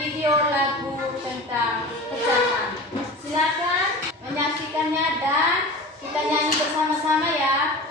video lagu tentang pecahan. Silakan menyaksikannya dan kita nyanyi bersama-sama ya.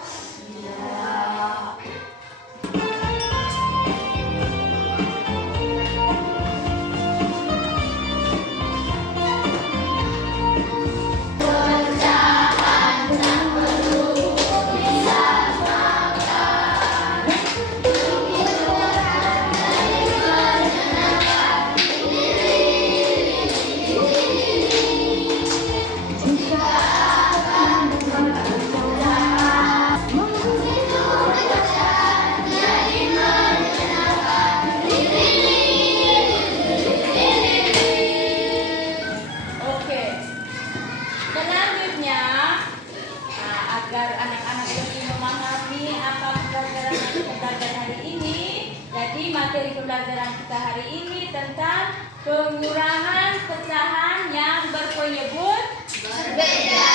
Agar anak-anak lebih memahami apa pelajaran yang kita belajar hari ini. Jadi materi pembelajaran kita hari ini tentang pengurangan pecahan yang berpenyebut berbeda.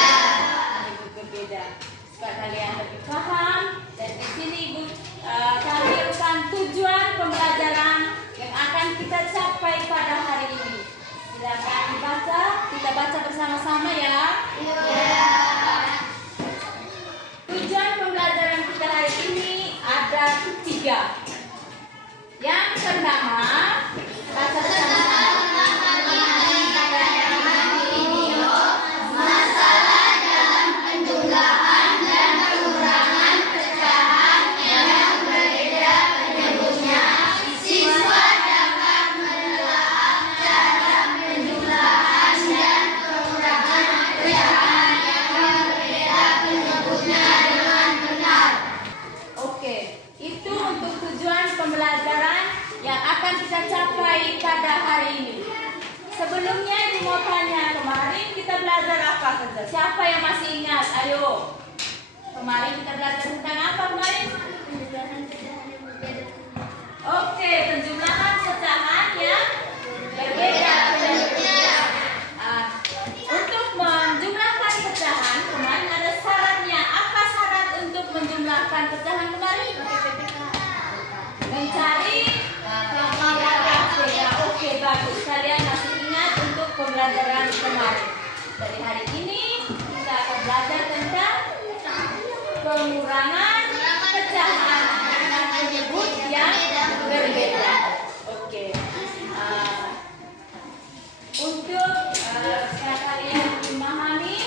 Supaya kalian lebih paham. Dan di sini Ibu tampilkan tujuan pembelajaran yang akan kita capai pada hari ini. Silakan dibaca, kita baca bersama-sama ya. Tujuan pembelajaran kita hari ini ada 3. Yang pertama, baca bersama-sama. Masalah dalam penjumlahan dan pengurangan pecahan yang berbeda penyebutnya. Siswa dapat menelaah cara penjumlahan dan pengurangan pecahan yang berbeda penyebutnya. Itu untuk tujuan pembelajaran yang akan kita capai pada hari ini. Sebelumnya Ibu mau tanya, kemarin kita belajar apa saja? Siapa yang masih ingat? Ayo. Kemarin kita belajar tentang apa kemarin? Penjumlahan pecahan yang berbeda. Oke, penjumlahan pecahan yang berbeda penyebutnya. Untuk menjumlahkan pecahan, kemarin ada syaratnya. Apa syarat untuk menjumlahkan pecahan kemarin? Mencari ya, oke, bagus. Kalian masih ingat untuk pembelajaran kemarin. Dari hari ini kita akan belajar tentang pengurangan pecahan dengan penyebut yang berbeda. Oke. Untuk kalian memahami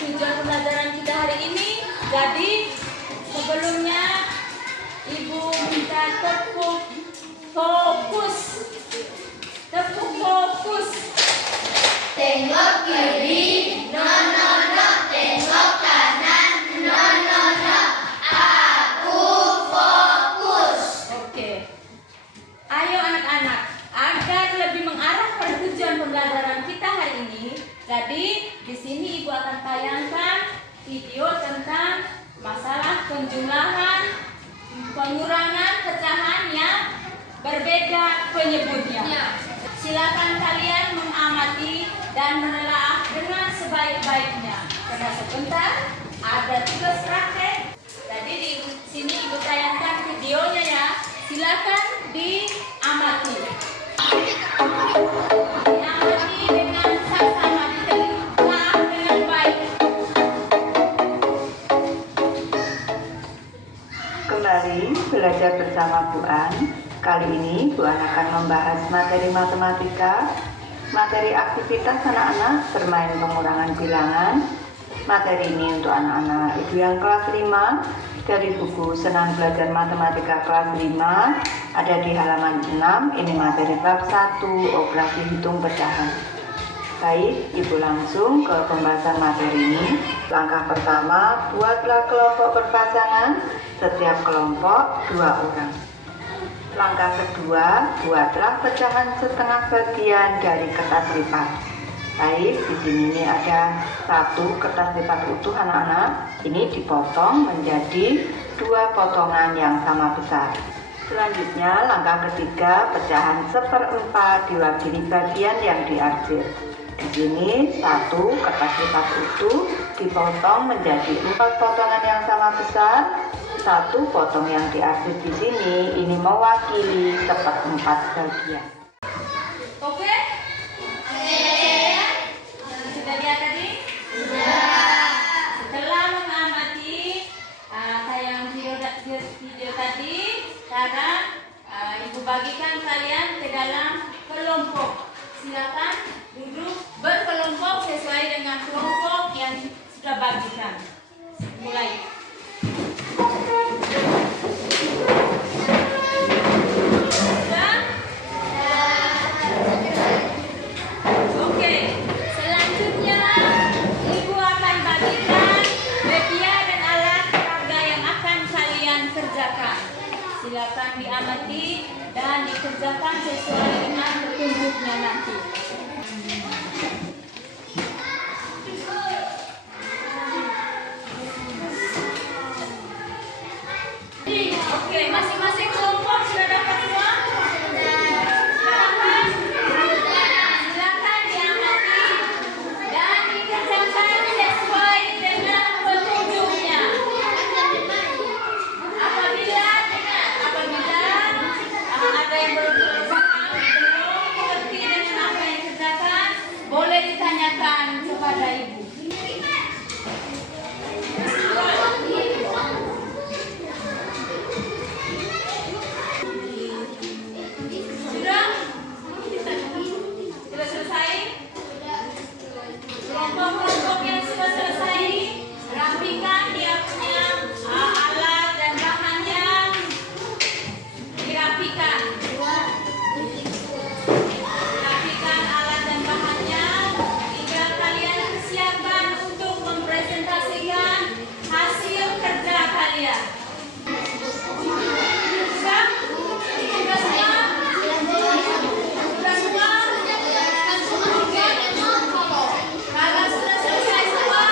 tujuan pembelajaran kita hari ini, jadi sebelumnya Ibu minta tepuk fokus. Tengok kiri, no. Tengok kanan, no. Aku fokus. Oke. Ayo anak-anak, agar lebih mengarah pada tujuan pembelajaran kita hari ini. Jadi di sini Ibu akan tayangkan video tentang masalah penjumlahan, pengurangan pecahan yang berbeda penyebutnya. Silakan kalian mengamati dan menelaah dengan sebaik-baiknya. Karena sebentar ada tugas praktek. Jadi di sini Ibu tayangkan videonya ya. Silakan diamati. Diamati dengan saksama, diteliti dengan baik. Kembali belajar bersama Bu An. Kali ini Bu An akan membahas materi matematika, materi aktivitas anak-anak bermain pengurangan bilangan. Materi ini untuk anak-anak Ibu yang kelas 5 dari buku Senang Belajar Matematika kelas 5, ada di halaman 6. Ini materi bab 1, operasi hitung pecahan. Baik, Ibu langsung ke pembahasan materi ini. Langkah pertama, buatlah kelompok berpasangan, setiap kelompok 2 orang. Langkah kedua, buatlah pecahan setengah bagian dari kertas lipat. Baik, di sini ada 1 kertas lipat utuh anak-anak. Ini dipotong menjadi 2 potongan yang sama besar. Selanjutnya, langkah ketiga, pecahan 1/4 diwakili bagian yang diarsir. Di sini 1 kertas lipat utuh dipotong menjadi 4 potongan yang sama besar. 1 potong yang diarsir di sini ini mewakili 1/4 bagian. membagikan kalian ke dalam kelompok. Silakan duduk berkelompok sesuai dengan kelompok yang sudah bagikan. Mulai. Sudah? Oke. Selanjutnya Ibu akan bagikan media dan alat peraga yang akan kalian kerjakan. Silakan diamati dan dikerjakan sesuai dengan petunjuknya nanti. Oke, masing-masing kelompok sudah dapat semua? Silakan. Silakan diamati dan dikerjakan sesuai dengan petunjuknya. Apabila ada yang belum mengerti dengan apa yang dikerjakan, boleh ditanyakan kepada Ibu. Sudah? Sudah selesai? Kelompok-kelompok yang sudah selesai, rapikan dia punya alat dan bahannya. Dirapikan. Rapikan alat dan bahannya. Tinggal kalian siapkan untuk mempresentasikan hasil kerja kalian. Sudah? Sudah semua? Sudah semua? Oke. Kalau sudah selesai semua,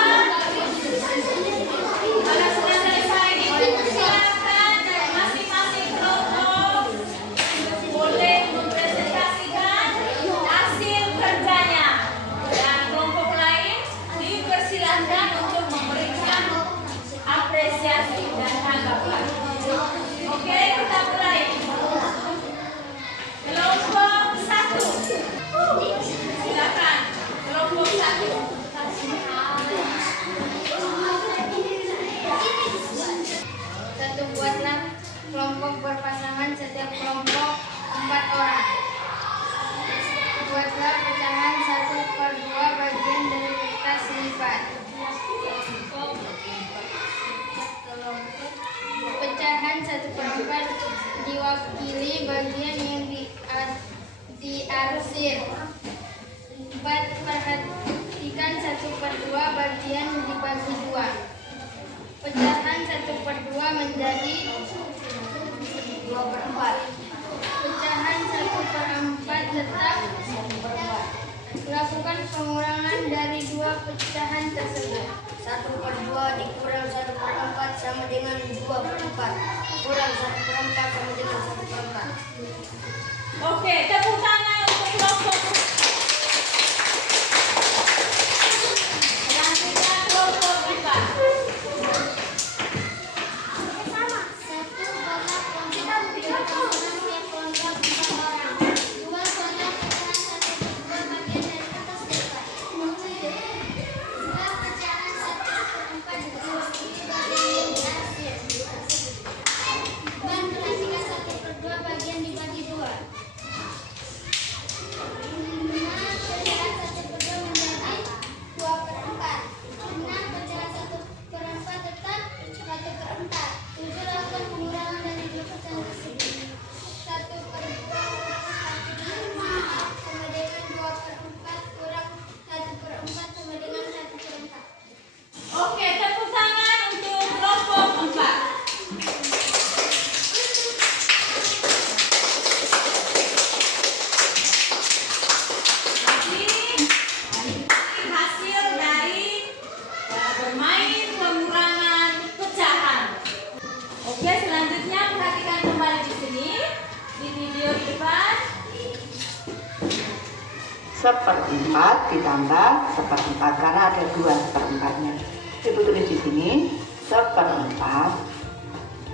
kalau sudah selesai dipersilakan dari masing-masing kelompok boleh mempresentasikan hasil kerjanya. Dan kelompok lain dipersilakan untuk memberikan apresiasi dan tanggapan. Oke, kita mulai. Kelompok 1. Silakan. Kelompok 1. Satu, buatlah kelompok berpasangan, setiap kelompok 4 orang. Buatlah pecahan 1/2 bagian dari kertas lipat. Pecahan 1/4 diwakili bagian yang diarsir. 4. Perhatikan 1/2 bagian dibagi 2. Pecahan 1/2 menjadi 2/4. Pecahan 1/4 tetap. Lakukan pengurangan dari 2 pecahan tersebut. 1/2 dikurang 1/4 sama dengan 2/4. Kurang 1/4 sama dengan 1/4. Oke, tepuk tangan untuk kelompok. Selanjutnya kelompok 4. Bagian dibagi 2. Seperempat ditambah seperempat karena ada 2 seperempatnya. Ibu tulis di sini seperempat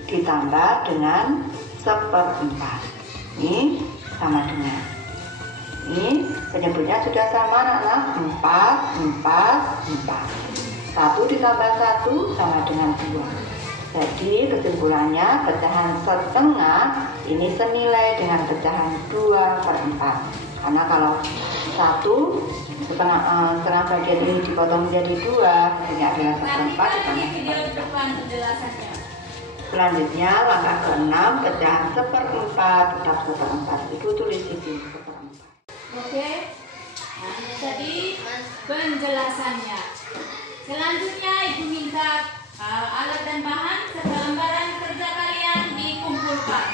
ditambah dengan seperempat. Ini sama dengan. Ini penyebutnya sudah sama anak-anak. 4, 4, 4. 1 ditambah 1 sama dengan 2. Jadi kesimpulannya pecahan setengah ini senilai dengan pecahan 2/4. Karena kalau setengah bagian ini dipotong menjadi 2, ini adalah 1/4 Nanti video depan penjelasannya. Selanjutnya langkah ke-6, pecahan 1/4 tetap 1/4. Ibu tulis di sini 1/4. Oke. Nah, ini tadi penjelasannya. Selanjutnya Ibu minta alat dan bahan serta lembaran kerja kalian dikumpulkan.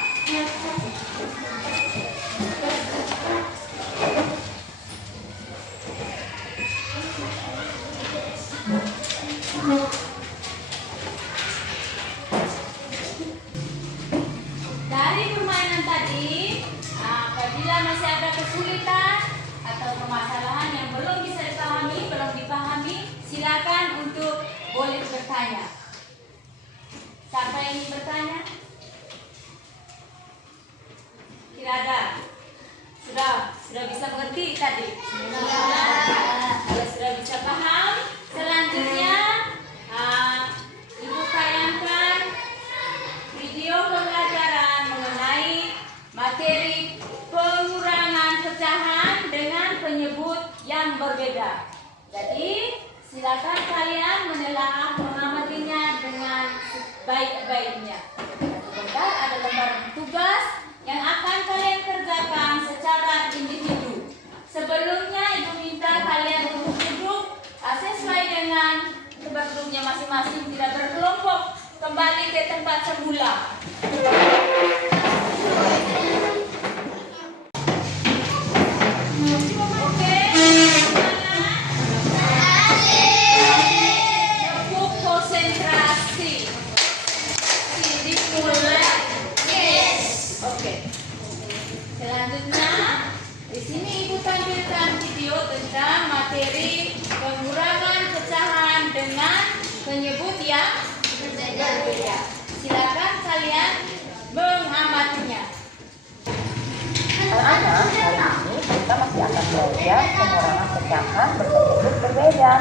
Dari permainan tadi, apabila masih ada kesulitan atau permasalahan yang belum bisa dipahami, silakan untuk boleh bertanya. Siapa yang ingin bertanya? Tidak ada. Sudah bisa mengerti tadi? Kalau sudah bisa paham, selanjutnya Ibu tayangkan video pembelajaran mengenai materi pengurangan pecahan dengan penyebut yang berbeda. Jadi silakan kalian menelaah mengamatinya dengan baik-baiknya. Sebentar ada lembaran tugas yang akan kalian kerjakan secara individu. Sebelumnya Ibu minta kalian untuk duduk sesuai dengan tempat duduknya masing-masing, tidak berkelompok, kembali ke tempat semula. Oke, cukup konsentrasi. Dimulai. Oke. Selanjutnya, di sini Ibu tampilkan video tentang materi pengurangan pecahan dengan penyebut yang berbeda. Silakan kalian mengamatinya. Anak-anak, hari ini kita masih akan belajar pengurangan pecahan berpenyebut berbeda.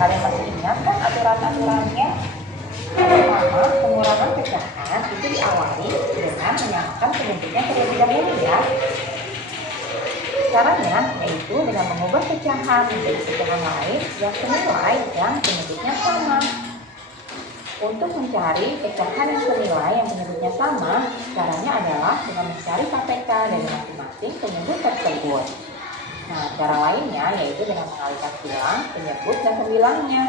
Kalian masih ingat kan aturan-aturannya? Pertama, pengurangan pecahan itu diawali dengan menyamakan penyebutnya terlebih dahulu ya. Caranya yaitu dengan mengubah pecahan menjadi pecahan lain yang senilai dan penyebutnya sama. Untuk mencari pecahan yang senilai yang penyebutnya sama, caranya adalah dengan mencari KPK dari masing-masing penyebut tersebut. Nah, cara lainnya yaitu dengan mengalihkan silang, penyebut, dan pembilangnya.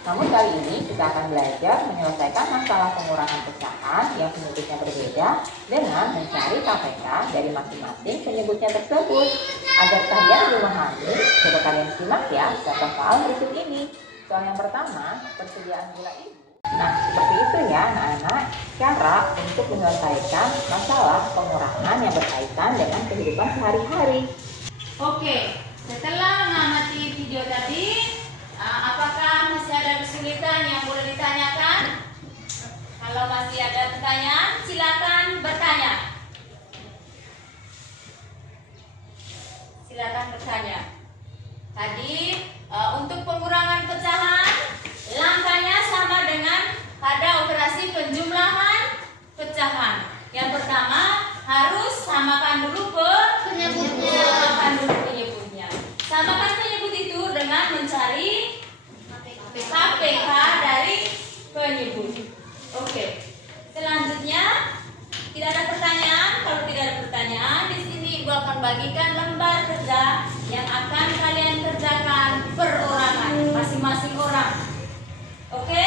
Namun kali ini kita akan belajar menyelesaikan masalah pengurangan pecahan yang penyebutnya berbeda dengan mencari KPK dari masing-masing penyebutnya tersebut. Agar kalian memahami, coba kalian simak ya contoh soal berikut ini. Soal yang pertama, persediaan gula ibu. Nah, seperti itu ya anak-anak, cara untuk menyelesaikan masalah pengurangan yang berkaitan dengan kehidupan sehari-hari. Oke, setelah mengamati video tadi, apakah masih ada kesulitan yang boleh ditanyakan? Kalau masih ada pertanyaan, silakan bertanya. Silakan bertanya. Tadi untuk pengurangan pecahan, langkahnya sama dengan pada operasi penjumlahan pecahan. Yang pertama harus samakan dulu penyebutnya. Samakan dulu penyebutnya. Samakan penyebut itu dengan mencari KPK dari penyebut. Oke. Selanjutnya tidak ada pertanyaan. Kalau tidak ada pertanyaan, di sini Ibu akan bagikan lembar kerja yang akan kalian kerjakan perorangan masing-masing orang. Oke?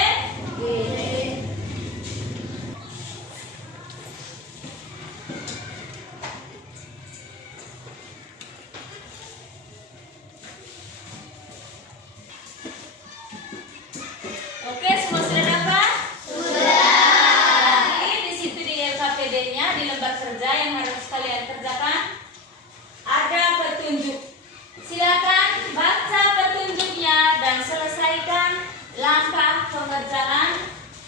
Oke, semua sudah dapat? Sudah. Jadi di situ di LKPD-nya, di lembar kerja yang harus kalian kerjakan, ada petunjuk. Silakan baca petunjuknya dan selesaikan langkah pengerjaan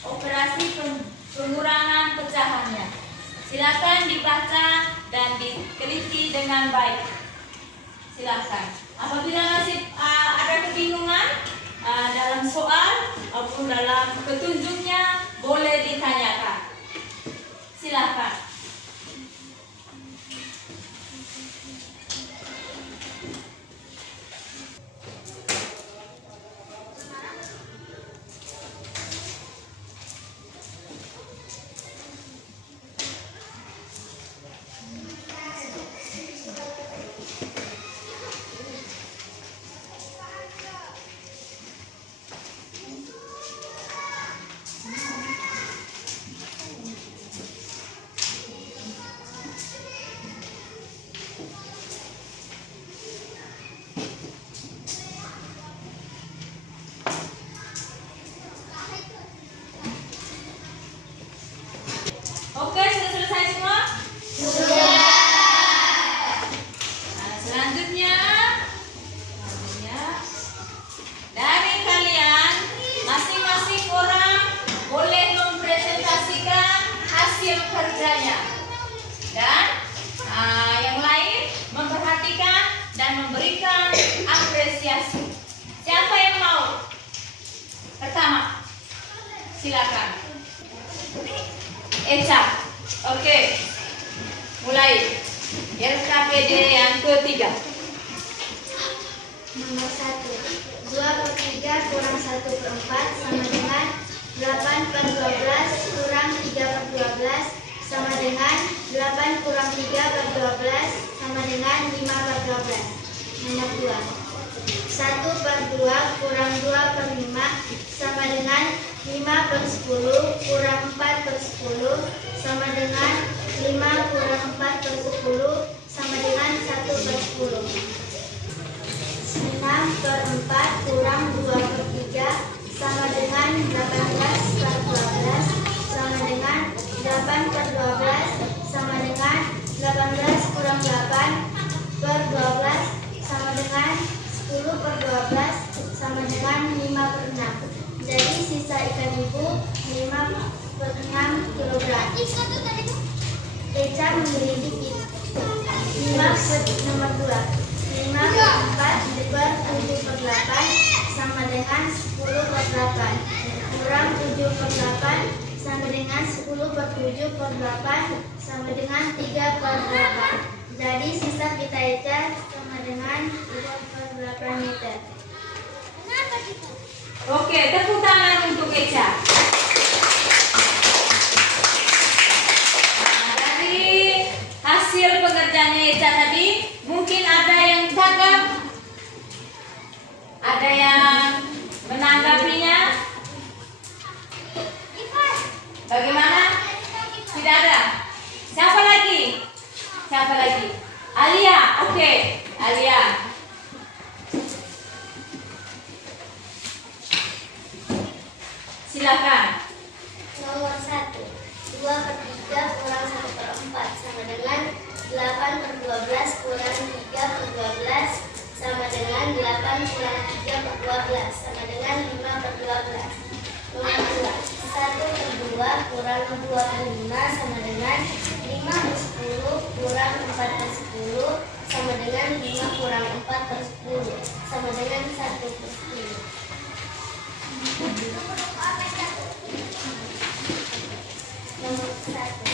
operasi pengurangan pecahannya. Silakan dibaca dan diteliti dengan baik. Silakan. Apabila masih ada kebingungan dalam soal maupun dalam petunjuknya, boleh ditanyakan. Silakan. Oke, sudah selesai semua? Nah, selanjutnya dari kalian masing-masing orang boleh mempresentasikan hasil kerjanya dan yang lain memperhatikan dan memberikan apresiasi. Siapa yang mau? Pertama, silakan. Eca, oke, mulai. RKPD yang ketiga. Nomor 1. 2/3 kurang 1/4 sama dengan 8/12 kurang 3/12 sama dengan 8 kurang 3/12 sama dengan 5/12. Nomor 2. 1/2 kurang 2/5 sama dengan 5/10 kurang 4/10 sama dengan 5 kurang 4/10 sama dengan 1/10. 6/4 kurang 2/3 sama dengan 18/12 sama dengan 8/12 sama dengan 18 kurang 8/12 sama dengan 10/12 sama dengan 5/6. Jadi sisa ikan ibu 5/6 kg. Eca menyelidiki. Nomor 2. 5/4/7/8 sama dengan 10/8 kurang 7/8 sama dengan 10/7/8 sama dengan 3/8. Jadi sisa kita Eca sama dengan 3/8 meter. Oke, tepuk tangan untuk Eca. Nah, dari hasil pekerjaannya Eca tadi, mungkin ada yang tanggap, ada yang menanggapinya. Bagaimana? Tidak ada. Siapa lagi? Siapa lagi? Alia, oke, Alia. Silakan. Nomor 1. 2/3 kurang 1/4 sama dengan 8/12 kurang 3/12 sama dengan 8 kurang 3/12 sama dengan 5/12. Nomor 2. 1/2 kurang 2/5 sama dengan 5/10 kurang 4/10 sama dengan 5 kurang 4/10 sama dengan 1/10. Nomor 1.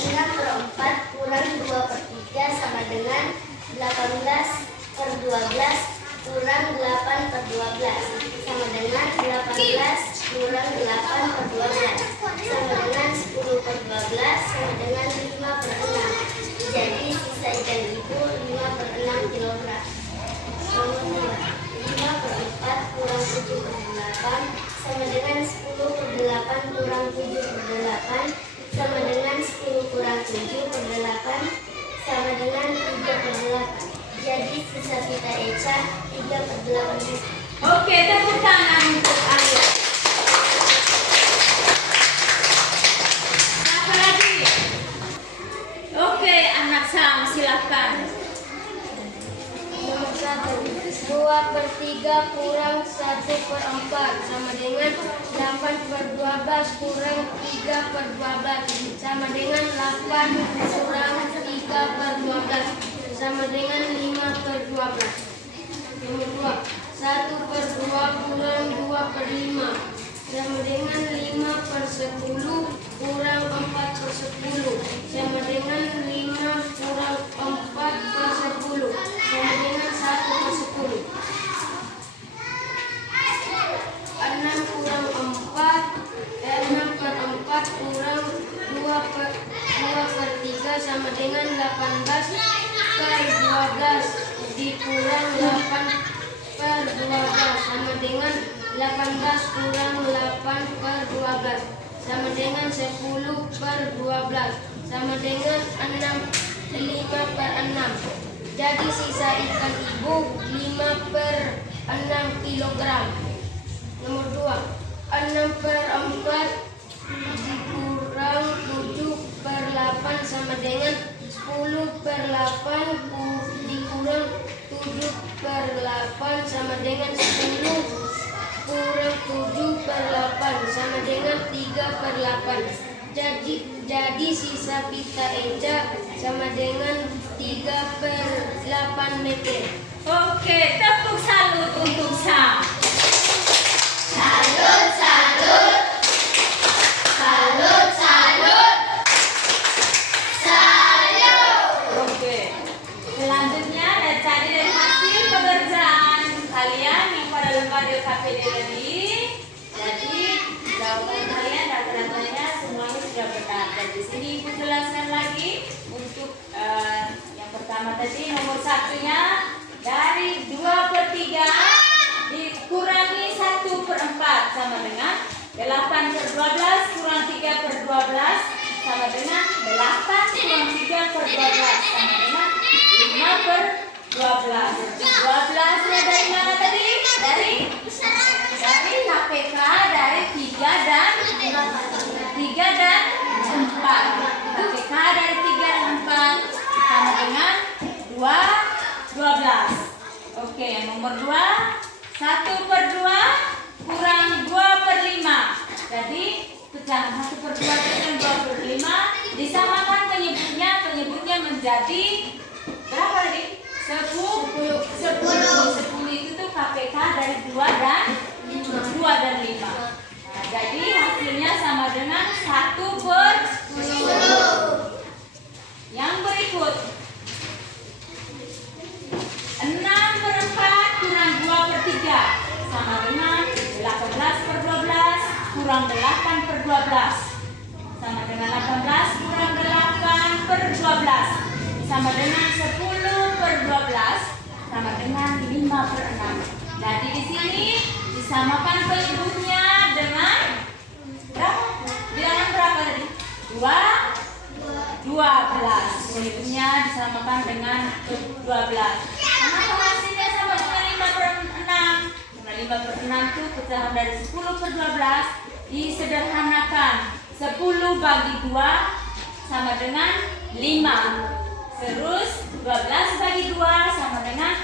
6/4 kurang 2/3 sama dengan 18/12 kurang 8/12 sama dengan 18 kurang 8/12 sama dengan 10/12 sama dengan 5/6. Jadi sisa ikan ibu 5/6 kg. Nomor 2. 5/4 kurang 7/8 sama dengan 10/8 kurang 7/8 sama dengan 10 kurang 7/8 sama dengan 3/8. Jadi sisa kita Eca 3/8. Oke, tepuk tangan untuk Alia. Siapa lagi? Oke, anak Sam, silakan. Nomor 1. 2/3 kurang 1/4 sama dengan 8/12 kurang 3/12 sama dengan 8 kurang 3/12 sama dengan 5/12. Nomor 2. 1/2 kurang 2/5 sama dengan 5/10 kurang 4/10 sama dengan 5 kurang 4/10 sama dengan 1/10. 6 kurang 4 6/4 kurang 2/3 sama dengan 18/12 dikurang 8/12 sama dengan 18 kurang 8/12 sama dengan 10/12 sama dengan 5/6. Jadi sisa ikan ibu 5/6 kilogram. Nomor 2, 6/4 dikurang 7/8 sama dengan 10/8 dikurang 7/8 sama dengan 10 kurang 7/8 sama dengan 3/8. Jadi sisa pita Eja sama dengan 3/8 meter. Oke, tepuk salut untuk Sam. Salut, salut. Salut, salut. Salut. Oke. Selanjutnya cari dari hasil pekerjaan kalian yang pada lembaga KPD tadi. Jadi jawaban kalian rata-ratanya semuanya sudah benar. Dan di sini Ibu jelaskan lagi untuk yang pertama tadi nomor satunya dari 2/3 dikurangi 1/4 sama dengan 8/12 kurang 3/12 sama dengan 8 kurang 3/12 sama dengan 5/12. 12-nya dari mana tadi? Dari KPK dari 3 dan 4. KPK dari 3 dan 4 sama dengan 12. Oke, yang nomor 2 1/2 kurang 2/5. Jadi pecahan 1/2 dengan 2/5 disamakan penyebutnya menjadi berapa tadi? 10. 10 itu tuh KPK dari 2 dan 5. Nah, jadi hasilnya sama dengan 1/10. Yang berikut 6/4 kurang 2/3 sama dengan 18/12 kurang 8/12 sama dengan 18 kurang 8/12 sama dengan 10/12 sama dengan 5/6. Jadi di sini disamakan penyebutnya dengan berapa? Bilangan berapa tadi? 12. Penyebutnya disamakan dengan 12. Kenapa hasilnya sama dengan 5/6? Karena 5/6 itu pecahan dari 10/12 disederhanakan. 10 bagi 2 sama dengan 5. Terus 12 bagi 2 sama dengan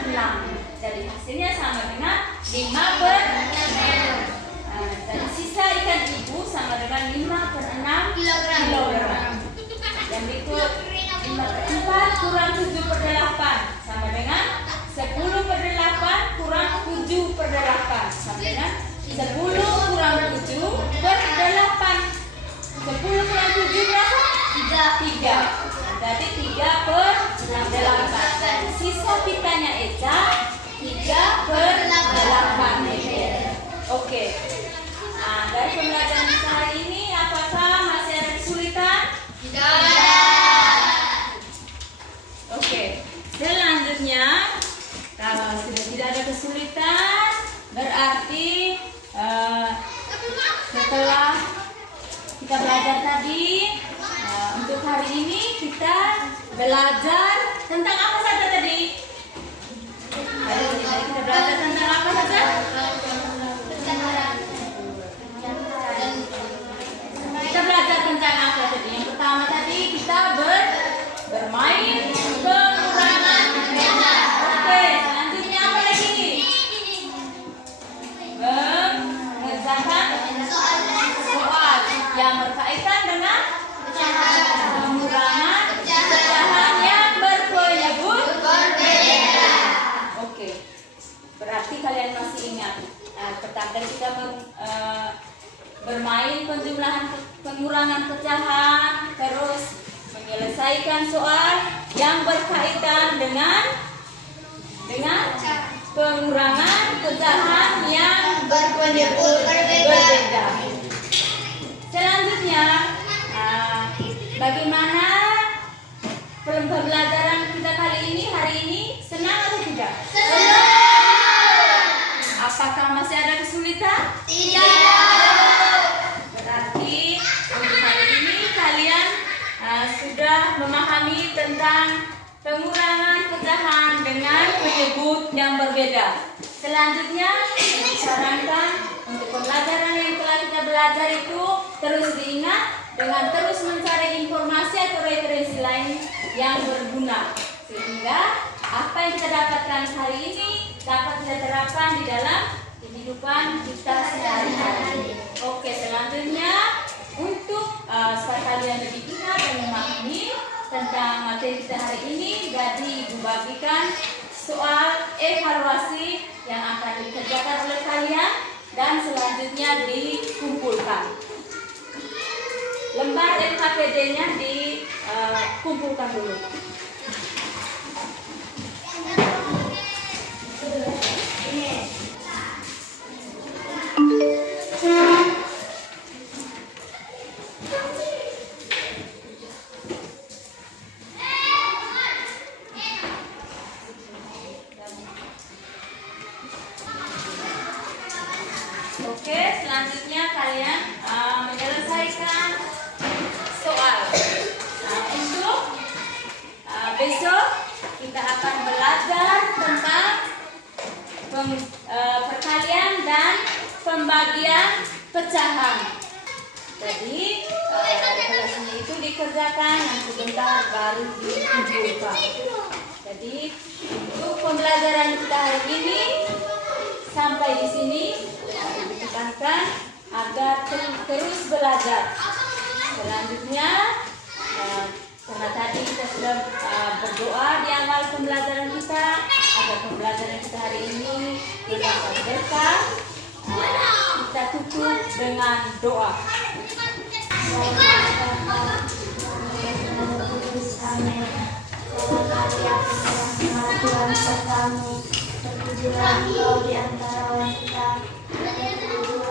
6. Jadi hasilnya sama dengan 5/6. Dan sisa ikan ibu sama dengan 5/6 kilogram. Yang berikut 5/4 kurang 7/8 sama dengan 10/8 kurang 7/8 sama dengan 10 kurang 7/8. 10 kurang 7 berapa? 3. Jadi 3/8. Sisa pitanya Eca 3/8 meter. Oke. Nah, dari pembelajaran kita hari ini apakah masih ada kesulitan? Oke. Selanjutnya kalau sudah tidak ada kesulitan berarti setelah kita belajar tadi untuk hari ini kita belajar tentang apa saja tadi? Hari ini kita belajar tentang apa saja? Kita belajar tentang apa tadi? Yang pertama tadi kita bermain pengurangan benda. Oke, selanjutnya apa lagi? Mengerjakan soal yang berkaitan dengan pengurangan pecahan yang berpenyebut berbeda. Oke, berarti kalian masih ingat. Pertama kita bermain pengurangan pecahan, terus menyelesaikan soal yang berkaitan dengan pengurangan pecahan yang Berpenyebut berbeda. Selanjutnya, bagaimana pembelajaran kita kali ini, hari ini? Senang atau tidak? Apakah masih ada kesulitan? Berarti untuk hari ini kalian sudah memahami tentang pengurangan pecahan dengan penyebut yang berbeda. Selanjutnya, disarankan untuk pembelajaran yang telah kita belajar itu terus diingat dengan terus mencari informasi atau referensi lain yang berguna, sehingga apa yang kita dapatkan hari ini dapat kita terapkan di dalam kehidupan kita sehari-hari. Oke, selanjutnya untuk supaya kalian lebih ingat dan memahami tentang materi kita hari ini, jadi Ibu bagikan soal evaluasi yang akan dikerjakan oleh kalian dan selanjutnya dikumpulkan. Lembar LKPD-nya dikumpulkan dulu. Oke, selanjutnya kalian menyelesaikan soal. Untuk besok kita akan belajar tentang perkalian dan pembagian pecahan. Jadi kalkulasinya itu dikerjakan dan sebentar baru dikumpulkan. Jadi untuk pembelajaran kita hari ini sampai di sini. Ditekankan agar terus belajar. Selanjutnya, karena tadi kita sudah berdoa di awal pembelajaran kita agar pembelajaran kita hari ini dapat berkah. Kita tutup dengan doa. Tuhan sertamu, terpujilah Engkau di antara wanita, dan terpujilah